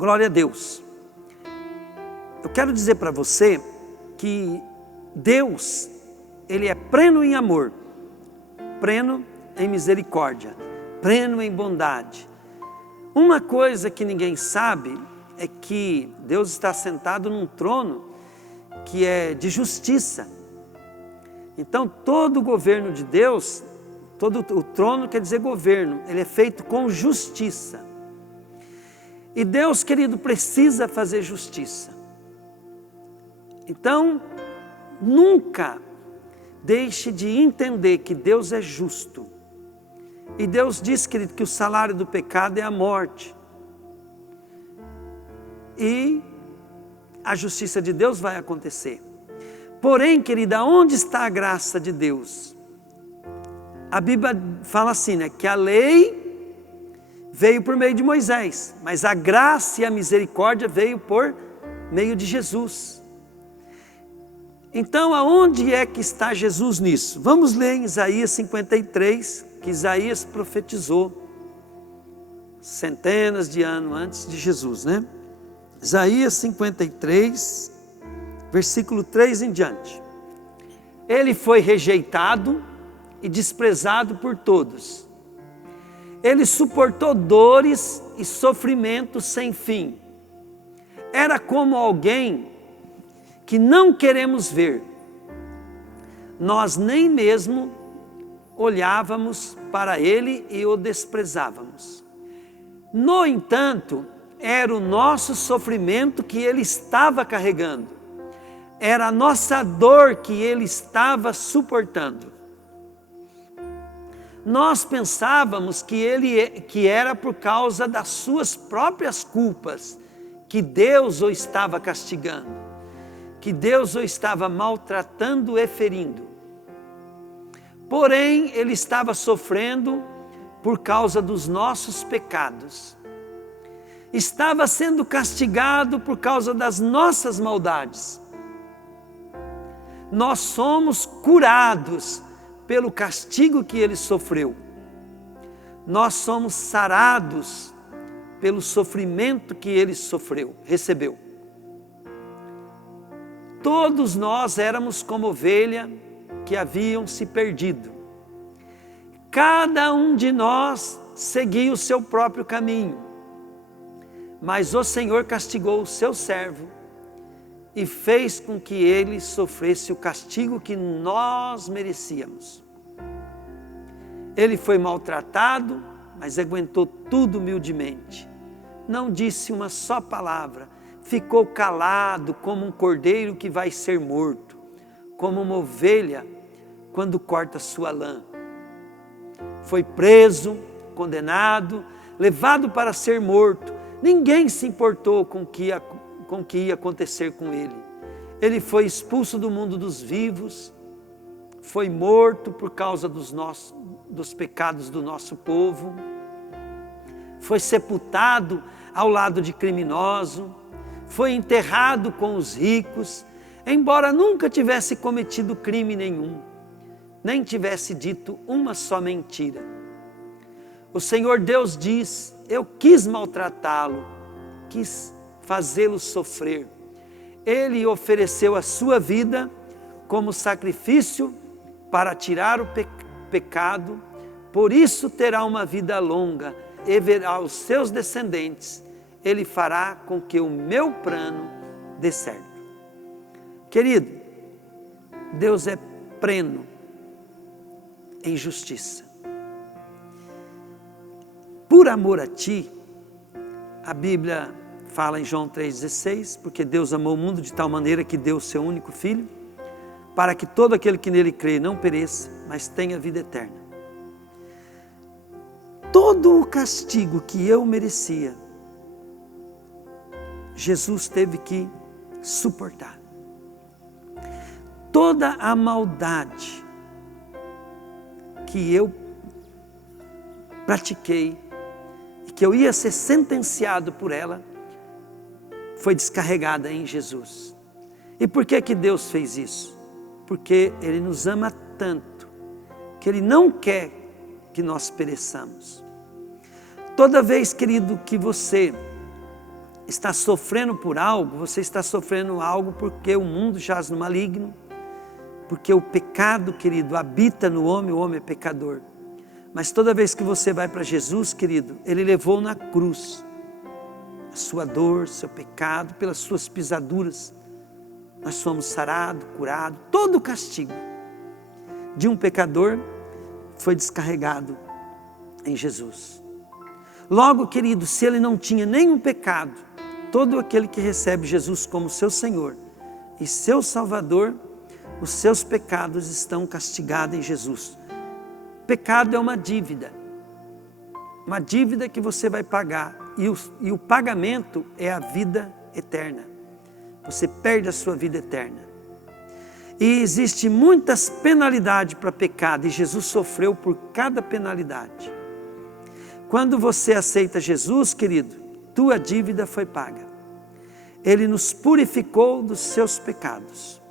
Glória a Deus. Eu quero dizer para você que Deus, Ele é pleno em amor, pleno em misericórdia, pleno em bondade. Uma coisa que ninguém sabe é que Deus está sentado num trono que é de justiça. Então todo o governo de Deus, todo o trono quer dizer governo, ele é feito com justiça. E Deus, querido, precisa fazer justiça. Então, nunca deixe de entender que Deus é justo. E Deus diz, querido, que o salário do pecado é a morte. E a justiça de Deus vai acontecer. Porém, querida, onde está a graça de Deus? A Bíblia fala assim, né? Que a lei veio por meio de Moisés, mas a graça e a misericórdia veio por meio de Jesus. Então, aonde é que está Jesus nisso? Vamos ler em Isaías 53, que Isaías profetizou centenas de anos antes de Jesus, né? Isaías 53, versículo 3 em diante. Ele foi rejeitado e desprezado por todos. Ele suportou dores e sofrimentos sem fim. Era como alguém que não queremos ver. Nós nem mesmo olhávamos para ele e o desprezávamos. No entanto, era o nosso sofrimento que ele estava carregando. Era a nossa dor que ele estava suportando. Nós pensávamos que era por causa das suas próprias culpas que Deus o estava castigando, que Deus o estava maltratando e ferindo. Porém, ele estava sofrendo por causa dos nossos pecados. Estava sendo castigado por causa das nossas maldades. Nós somos curados pelo castigo que ele sofreu. Nós somos sarados pelo sofrimento que ele recebeu. Todos nós éramos como ovelha que haviam se perdido. Cada um de nós seguia o seu próprio caminho. Mas o Senhor castigou o seu servo e fez com que ele sofresse o castigo que nós merecíamos. Ele foi maltratado, mas aguentou tudo humildemente. Não disse uma só palavra, ficou calado como um cordeiro que vai ser morto, como uma ovelha quando corta sua lã. Foi preso, condenado, levado para ser morto. Ninguém se importou com o que ia acontecer com ele. Ele foi expulso do mundo dos vivos, foi morto por causa dos pecados do nosso povo, foi sepultado ao lado de criminosos, foi enterrado com os ricos, embora nunca tivesse cometido crime nenhum, nem tivesse dito uma só mentira. O Senhor Deus diz: eu quis maltratá-lo, quis fazê-lo sofrer. Ele ofereceu a sua vida como sacrifício para tirar o pecado, por isso terá uma vida longa e verá os seus descendentes. Ele fará com que o meu plano dê certo. Querido, Deus é pleno em justiça. Por amor a ti, a Bíblia fala em João 3,16, porque Deus amou o mundo de tal maneira que deu o seu único Filho, para que todo aquele que nele crê não pereça, mas tenha vida eterna. Todo o castigo que eu merecia, Jesus teve que suportar. Toda a maldade que eu pratiquei, e que eu ia ser sentenciado por ela, foi descarregada em Jesus. E por que que Deus fez isso? Porque Ele nos ama tanto, que Ele não quer que nós pereçamos. Toda vez, querido, que você está sofrendo por algo, você está sofrendo algo porque o mundo jaz no maligno, porque o pecado, querido, habita no homem, o homem é pecador. Mas toda vez que você vai para Jesus, querido, Ele levou na cruz a sua dor, seu pecado, pelas suas pisaduras. Nós somos sarados, curados, todo o castigo de um pecador foi descarregado em Jesus. Logo, querido, se ele não tinha nenhum pecado, todo aquele que recebe Jesus como seu Senhor e seu Salvador, os seus pecados estão castigados em Jesus. Pecado é uma dívida que você vai pagar, e o pagamento é a vida eterna. Você perde a sua vida eterna. E existe muitas penalidades para pecado, e Jesus sofreu por cada penalidade. Quando você aceita Jesus, querido, tua dívida foi paga. Ele nos purificou dos seus pecados,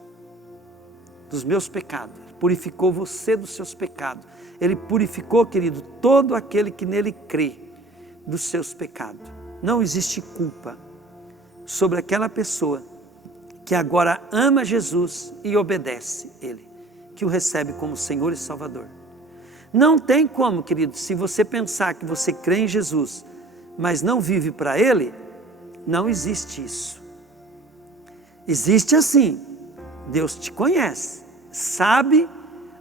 dos meus pecados. Purificou você dos seus pecados. Ele purificou, querido, todo aquele que nele crê dos seus pecados. Não existe culpa sobre aquela pessoa que agora ama Jesus e obedece Ele, que o recebe como Senhor e Salvador. Não tem como, querido, se você pensar que você crê em Jesus, mas não vive para Ele, não existe isso. Existe assim, Deus te conhece, sabe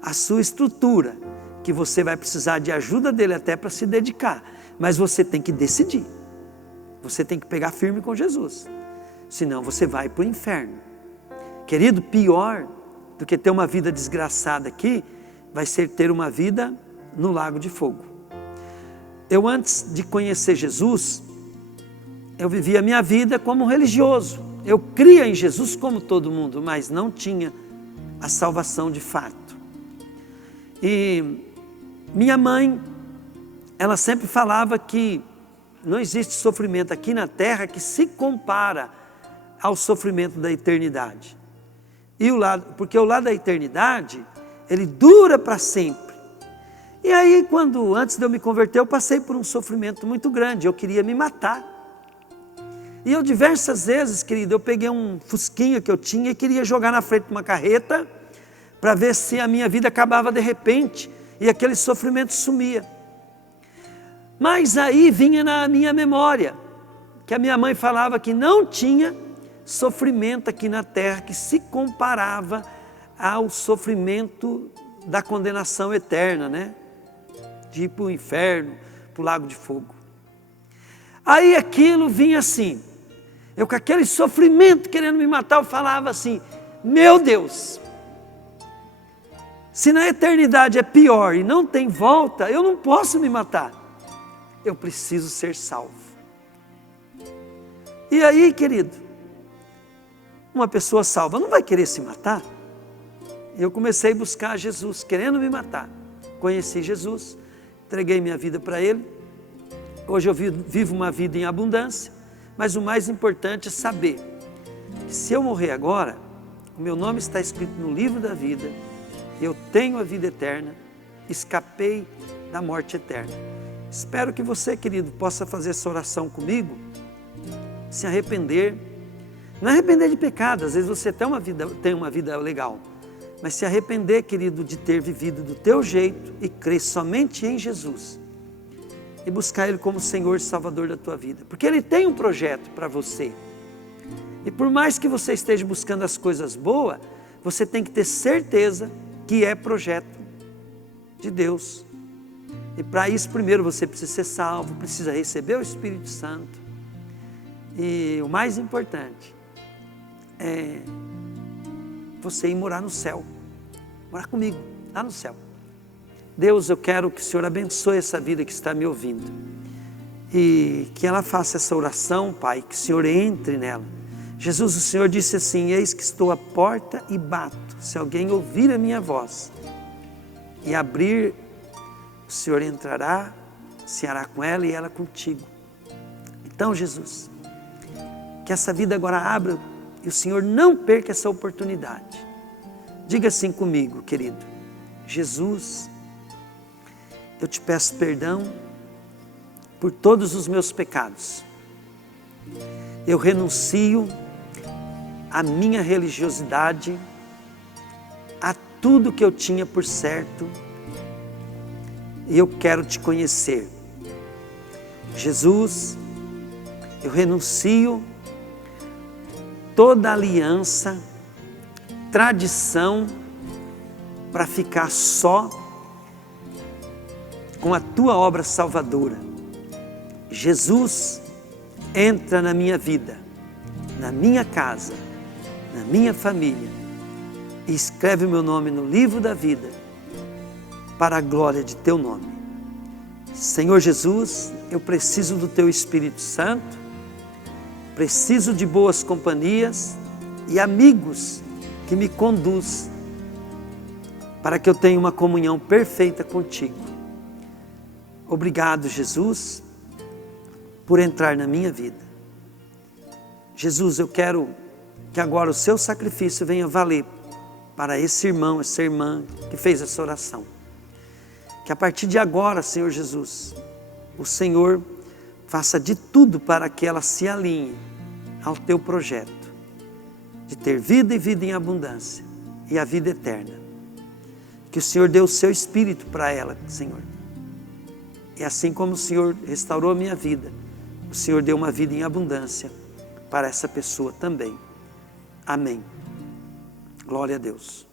a sua estrutura, que você vai precisar de ajuda dEle até para se dedicar, mas você tem que decidir, você tem que pegar firme com Jesus, senão você vai para o inferno. Querido, pior do que ter uma vida desgraçada aqui, vai ser ter uma vida no lago de fogo. Eu, antes de conhecer Jesus, eu vivia a minha vida como um religioso. Eu cria em Jesus como todo mundo, mas não tinha a salvação de fato. E minha mãe, ela sempre falava que não existe sofrimento aqui na terra que se compara ao sofrimento da eternidade. Porque o lado da eternidade, ele dura para sempre. E aí, antes de eu me converter, eu passei por um sofrimento muito grande, eu queria me matar. E eu diversas vezes, querido, eu peguei um fusquinha que eu tinha e queria jogar na frente de uma carreta, para ver se a minha vida acabava de repente, e aquele sofrimento sumia. Mas aí vinha na minha memória, que a minha mãe falava que não tinha sofrimento aqui na terra que se comparava ao sofrimento da condenação eterna, né? De ir para o inferno, para o lago de fogo. Aí aquilo vinha assim, eu com aquele sofrimento querendo me matar, eu falava assim, meu Deus, se na eternidade é pior e não tem volta, eu não posso me matar, eu preciso ser salvo. E aí, querido, uma pessoa salva não vai querer se matar? Eu comecei a buscar Jesus, querendo me matar. Conheci Jesus, entreguei minha vida para Ele. Hoje eu vivo uma vida em abundância, mas o mais importante é saber que se eu morrer agora, o meu nome está escrito no livro da vida, eu tenho a vida eterna, escapei da morte eterna. Espero que você, querido, possa fazer essa oração comigo, se arrepender. Não arrepender de pecado, às vezes você tem uma vida legal, mas se arrepender, querido, de ter vivido do teu jeito e crer somente em Jesus e buscar Ele como Senhor e Salvador da tua vida, porque Ele tem um projeto para você. E por mais que você esteja buscando as coisas boas, você tem que ter certeza que é projeto de Deus. E para isso, primeiro você precisa ser salvo, precisa receber o Espírito Santo. E o mais importante é você ir morar no céu, morar comigo, lá no céu. Deus, eu quero que o Senhor abençoe essa vida que está me ouvindo, e que ela faça essa oração, Pai, que o Senhor entre nela. Jesus, o Senhor disse assim, eis que estou à porta e bato, se alguém ouvir a minha voz e abrir, o Senhor entrará, ceará com ela e ela contigo. Então, Jesus, que essa vida agora abra e o Senhor não perca essa oportunidade. Diga assim comigo, querido, Jesus, eu te peço perdão por todos os meus pecados. eu renuncio à minha religiosidade, a tudo que eu tinha por certo, e eu quero te conhecer. Jesus, eu renuncio toda aliança, tradição, para ficar só com a tua obra salvadora. Jesus, entra na minha vida, na minha casa, na minha família, e escreve o meu nome no livro da vida, para a glória de teu nome. Senhor Jesus, eu preciso do teu Espírito Santo, preciso de boas companhias e amigos que me conduzam, para que eu tenha uma comunhão perfeita contigo. Obrigado, Jesus, por entrar na minha vida. Jesus, eu quero que agora o seu sacrifício venha valer para esse irmão, essa irmã que fez essa oração. Que a partir de agora, Senhor Jesus, o Senhor faça de tudo para que ela se alinhe ao teu projeto de ter vida e vida em abundância e a vida eterna. Que o Senhor dê o seu Espírito para ela, Senhor. E assim como o Senhor restaurou a minha vida, o Senhor deu uma vida em abundância para essa pessoa também. Amém. Glória a Deus.